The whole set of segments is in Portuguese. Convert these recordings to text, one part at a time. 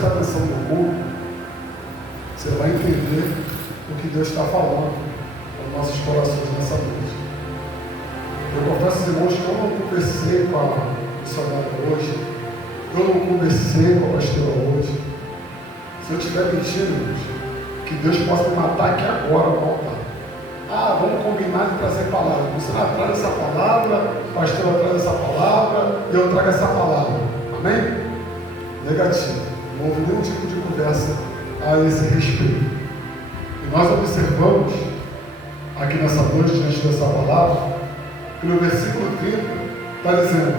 prestar atenção no culto, você vai entender o que Deus está falando aos nossos corações nessa noite. Eu confesso aos irmãos que eu não conversei com a missionária hoje, eu não conversei com a pastora hoje. Se eu estiver mentindo, irmãos, que Deus possa me matar aqui agora no altar. Vamos combinar de trazer palavra. Você traz essa palavra, a pastora traz essa palavra, e eu trago essa palavra. Amém? Negativo. Não houve nenhum tipo de conversa a esse respeito. E nós observamos aqui nessa noite, diante dessa palavra, que no versículo 30 está dizendo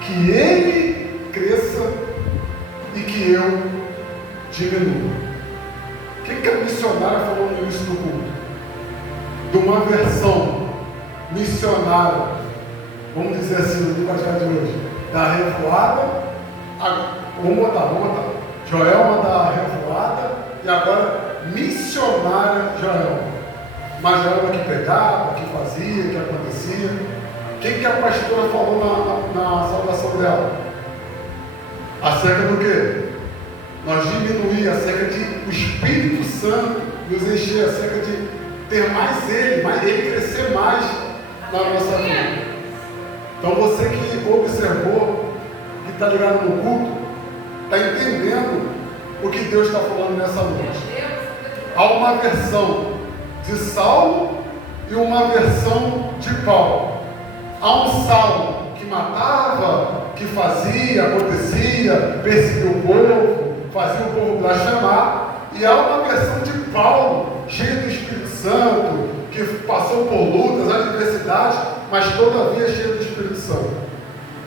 que ele cresça e que eu diminua. O que a missionária falou no início do culto? De uma versão missionária, vamos dizer assim, no linguajar de hoje, da revoada, vamos botar, Joelma da revoada, e agora missionária Joelma. Mas Joelma que pegava, que fazia, que acontecia. O que a pastora falou na saudação dela? Acerca do quê? Nós diminuir, acerca de o Espírito Santo nos encher, acerca de ter mais ele crescer mais na nossa vida. Então você que observou, que está ligado no culto, está entendendo o que Deus está falando nessa noite. Há uma versão de Saulo e uma versão de Paulo. Há um Saulo que matava, que fazia, acontecia, perseguia o povo, fazia o povo blasfemar, e há uma versão de Paulo, cheio do Espírito Santo, que passou por lutas, adversidades, mas todavia cheio do Espírito Santo.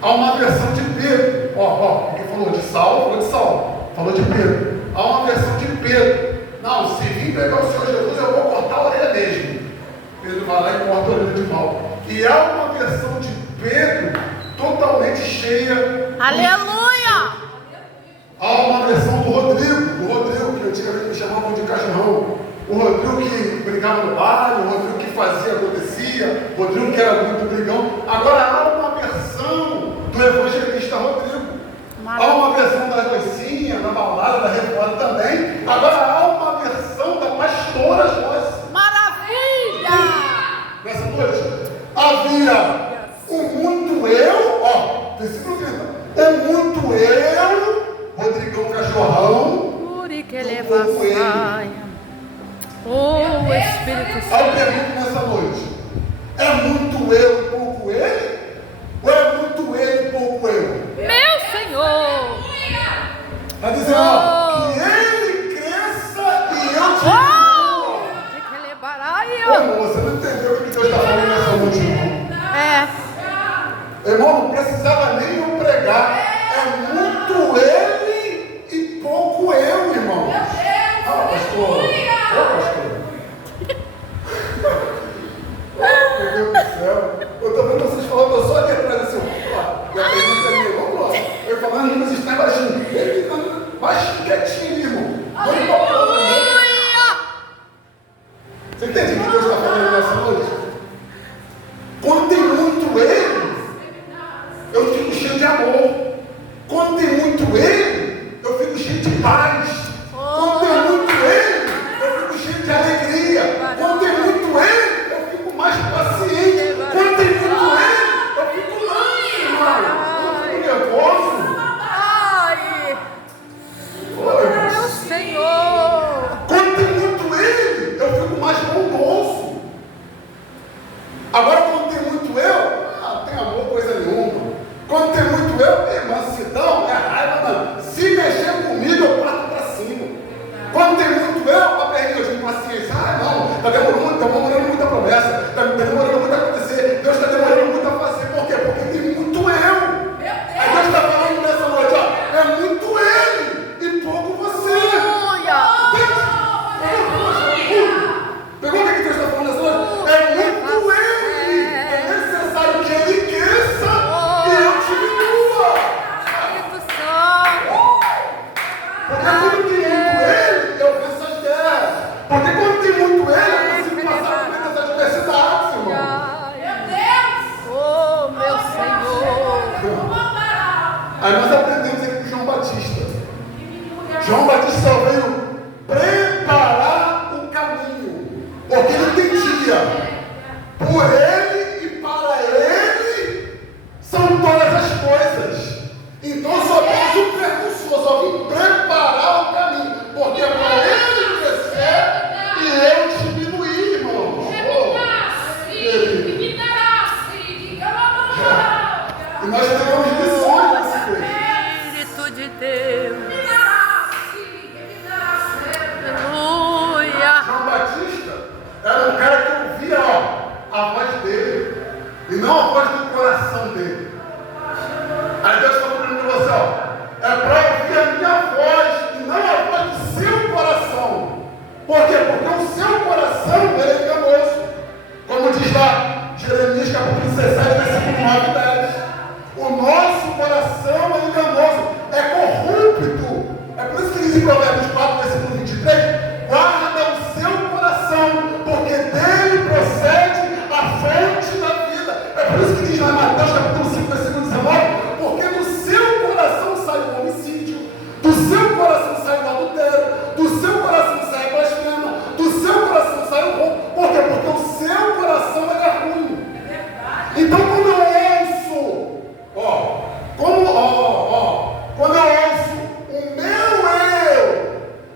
Há uma versão de Pedro, que falou de Saulo, falou de Pedro. Há uma versão de Pedro. Não, se vir pegar o Senhor Jesus, eu vou cortar a orelha mesmo. Pedro vai lá e corta a orelha de mal. E há uma versão de Pedro totalmente cheia. Aleluia! Há uma versão do Rodrigo, que antigamente me chamavam de cachorrão. O Rodrigo que brigava no baile, o Rodrigo que fazia, acontecia, o Rodrigo que era muito brigão. Agora há uma versão do evangelista Rodrigo. Há uma versão da Joicinha, da balada, da revoada também. Agora há uma versão da pastora Joyce. Maravilha! Nessa noite havia o muito eu, versículo 30. O muito eu, Rodrigão Cachorrão, pouco ele. Oh, Espírito Santo. Eu pergunto nessa noite: é muito eu e pouco ele? Ou é muito ele e pouco eu? Meu Senhor! Está dizendo que ele cresça e eu diminua. Irmão, você não entendeu o que Deus está falando nessa noite, irmão? Irmão, não precisava nem eu pregar. É muito ele e pouco eu, irmão. Pastor. Pastor. Meu Deus do céu. Eu estou vendo vocês falando, eu só ali atrás assim, e a pergunta é minha, vamos lá. Eu falando, mas está baixinho. Ele ficando baixinho, quietinho ali, irmão. Você entende o que Deus está falando nessa noite? Quando tem muito ele, eu fico cheio de amor. Quando tem muito ele, eu fico cheio de paz. Quando tem muito ele, eu fico cheio de alegria. Quando tem muito ele, eu fico mais paciente. Quando tem muito ele, eu fico manso, irmão. Eu fico nervoso. Meu Senhor! Quando tem muito ele, eu fico mais bondoso. Agora, quando tem muito eu, não tem amor, coisa nenhuma. Quando tem muito eu, é mansidão, é raiva, não. Se mexer comigo, eu parto para cima. Quando tem muito eu, a perninha de paciência. Não, está demorando muita promessa, está demorando muito a acontecer, Deus está demorando muito a fazer. Por quê? Porque tem muito eu. Aí Deus está falando nessa noite, é muito ele e pouco você. Pegou o que Deus está falando nessa noite? É muito ele. É necessário que ele cresça e eu diminua. Espírito Santo! Porque quando tem muito ele, eu venço as guerras. Porque quando tem muito ele, eu consigo passar por muitas adversidades, irmão. Oh, meu Senhor! Aí nós aprendemos aqui com João Batista. Deus. Aleluia. João Batista era um cara que ouvia a voz dele e não a voz do coração dele. Aí Deus falou para mim e você, é para ouvir a minha voz e não a voz do seu coração. Por quê? Porque o seu coração ele é enganoso. Como diz lá Jeremias capítulo 17, versículo 9 e 10. O nosso coração é enganoso, é corrupto. É por isso que diz em Provérbios 4, versículo 23, guarda o seu coração, porque dele procede a fonte da vida. É por isso que diz lá em Mateus capítulo 5, versículo 19, porque do seu coração sai o homicídio, do seu coração sai o adultério, do seu coração sai a blasfema, do seu coração sai o roubo. Por quê? Porque o seu coração é ruim. Então quando eu ouço, quando eu ouço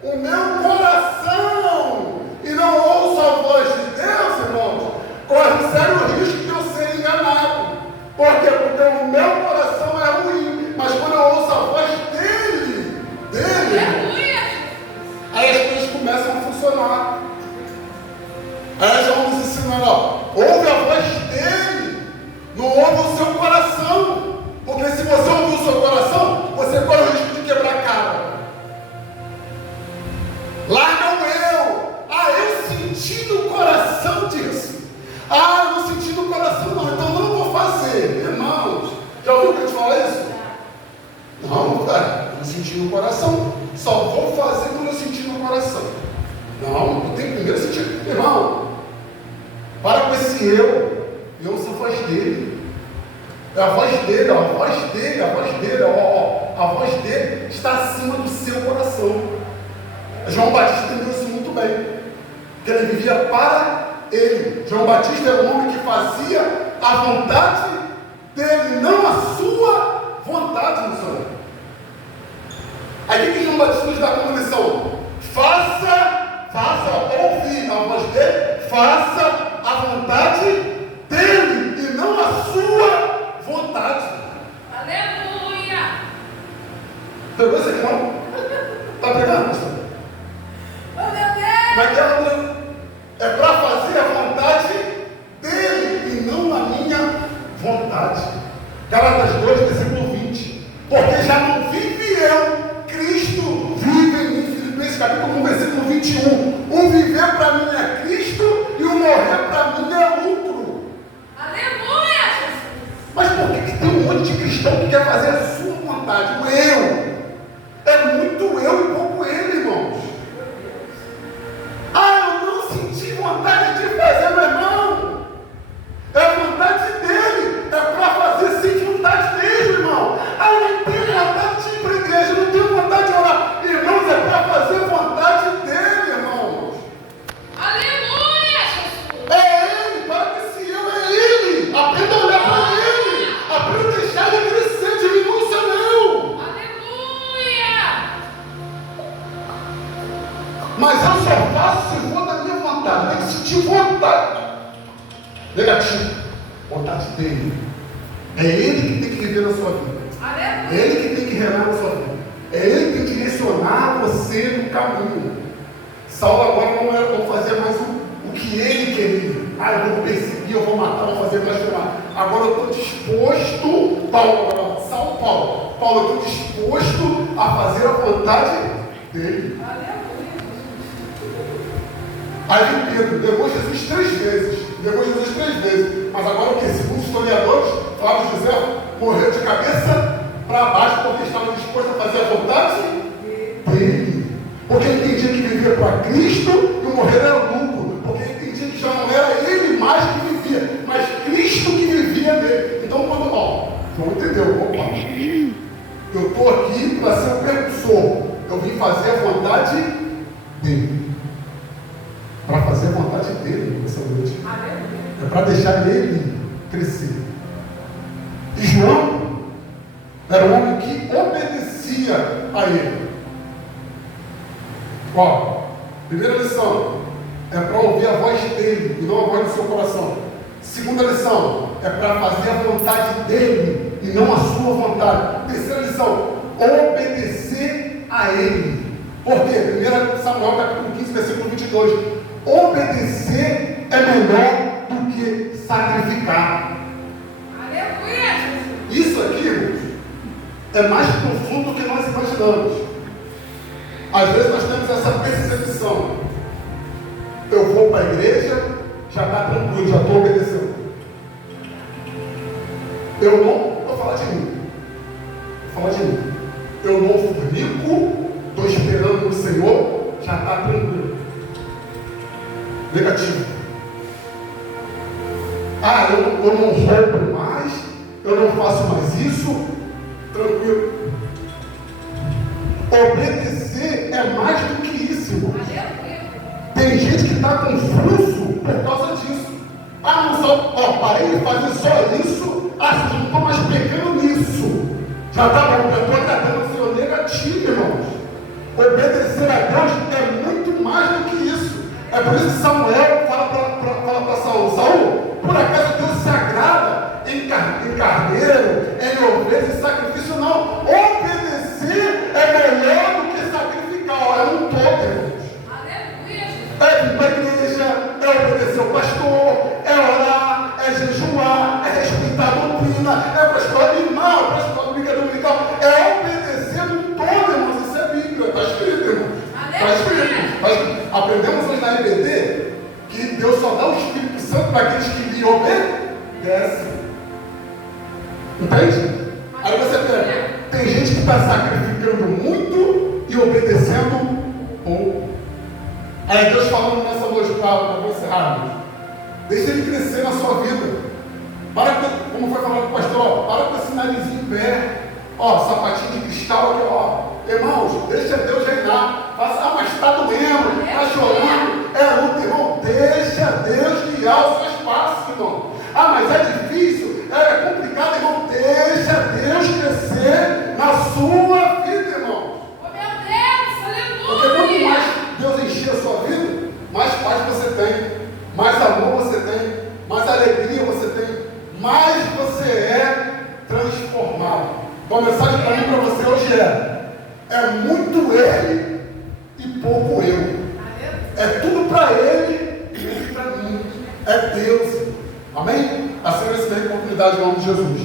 o meu coração, e não ouço a voz de Deus, irmãos, corre um sério risco de eu ser enganado. Por quê? Porque o meu coração é ruim, mas quando eu ouço a voz dele, aí as coisas começam a funcionar. Aí já vamos ensinando, ouve a voz dele, não ouve o seu coração, porque se você ouvir o seu coração, você corre o risco de quebrar a cara. Larga o eu. Eu senti no coração disso. Eu não senti no coração não, então não vou fazer. Irmãos, já ouviu que eu te falo isso? Não, cara, não senti no coração. Só vou fazer quando eu sentir no coração. Não, eu tenho primeiro sentir. Irmão, para com esse eu e ouça a voz dele. É a voz dele, a voz dele está acima do seu coração. João Batista entendeu isso muito bem, que ele vivia para ele. João Batista era um homem que fazia a vontade dele, não a sua vontade no Senhor. Aí o que João Batista nos dá como lição? Ouvir a voz dele, faça a vontade dele e não a sua vontade. Aleluia. Pegou isso aqui não? Está pegando, pastor? Oh, meu Deus. Mas que é para fazer a vontade dele e não a minha vontade. Gálatas 2, versículo 20. Porque já não vive eu, Cristo vive em mim. Filipenses capítulo 1, versículo 21. O viver para mim é Cristo e o morrer para mim é lucro. Aleluia, Jesus. Mas por que tem um monte de cristão que quer fazer a sua vontade? O eu. É muito eu e pouco ele, irmãos. Eu não senti vontade de fazer, meu irmão. É a vontade dele. É para fazer sem vontade dele, irmão. Eu não tenho vontade de ir para a igreja, eu não tenho vontade de orar. Irmãos, é para fazer vontade dele, irmãos. Aleluia, Jesus. É ele, para que esse eu é ele. Aprenda a olhar para ele. Aprenda a deixar ele crescer, diminui o seu eu. Aleluia. Mas eu só faço se for da minha vontade. Tem que sentir vontade. Negativo. Vontade dele. É ele que tem que viver na sua vida. Aleluia. É ele que tem que reinar na sua vida. É ele que tem que direcionar você no caminho. Saulo agora não era para fazer mais o que ele queria. Eu vou perseguir, eu vou matar, eu vou fazer mais filmar. Agora eu estou disposto, Paulo, eu estou disposto a fazer a vontade dele. Aí vem Pedro, negou Jesus 3 vezes. Mas agora o que? Segundo os historiadores, Flávio José morreu de cabeça para baixo porque estava disposto a fazer a vontade dele. Porque ele entendia que vivia para Cristo e o morrer era lucro. Porque ele entendia que já não era ele mais que vivia, mas Cristo que vivia nele. Então quando, João entendeu, eu estou aqui para ser o precursor. Eu vim fazer a vontade dele. Para fazer a vontade dele nessa noite. É para deixar ele crescer. E João era um homem que obedecia a ele. Primeira lição é para ouvir a voz dele e não a voz do seu coração. Segunda lição é para fazer a vontade dele e não a sua vontade. Terceira lição, obedecer a Ele. Por quê? 1 Samuel capítulo 15, versículo 22. Obedecer é melhor do que sacrificar. Aleluia, Jesus. Isso aqui, irmãos, é mais profundo do que nós imaginamos. Às vezes nós temos essa percepção. Eu vou para a igreja, já está tranquilo, já estou obedecendo. Eu não, vou falar de mim. Eu não fornico, estou esperando no Senhor, já está tranquilo. Negativo. Eu não roubo mais, eu não faço mais isso, tranquilo. Obedecer é mais do que isso, irmão. Tem gente que está confuso por causa disso. Parei de fazer só isso, não estou mais pegando nisso. Já está bom, eu estou agradando o Senhor. Negativo, irmãos. Obedecer a Deus é muito mais do que isso. É por isso que Samuel fala para Saul: Saul, por acaso Deus se agrada em carneiro, em ovelha e sacrifício? Não. Obedecer é melhor do que sacrificar. É um todo, irmãos. É vir para a igreja, é obedecer ao pastor, é orar, é jejuar, é respeitar a doutrina, é para a escola animal, para a escola dominical, é obedecer no todo, irmãos. Isso é Bíblia, está escrito, irmãos. Está escrito. Nós aprendemos hoje na EBD que Deus só dá o Espírito Santo para aqueles que lhe obedecem. Entende? Aí você pega, tem gente que está sacrificando muito e obedecendo pouco. Aí Deus falando nessa noite para você, deixa ele crescer na sua vida. Como foi falado com o pastor, para com esse narizinho em pé. Sapatinho de cristal aqui, irmãos, deixa Deus reinar. Mas está doendo, está chorando. É luta, irmão. Deixa Deus guiar os seus passos, irmão. Mas é difícil, é complicado, irmão. Deixa Deus crescer na sua vida, irmão. Porque quanto mais Deus encher a sua vida, mais paz você tem, mais amor você tem, mais alegria você tem, mais você é transformado. Então a mensagem para mim, para você hoje é muito Ele e pouco eu. É tudo para Ele e tudo para mim. É Deus. Amém? Assim eu recebi a oportunidade em nome de Jesus.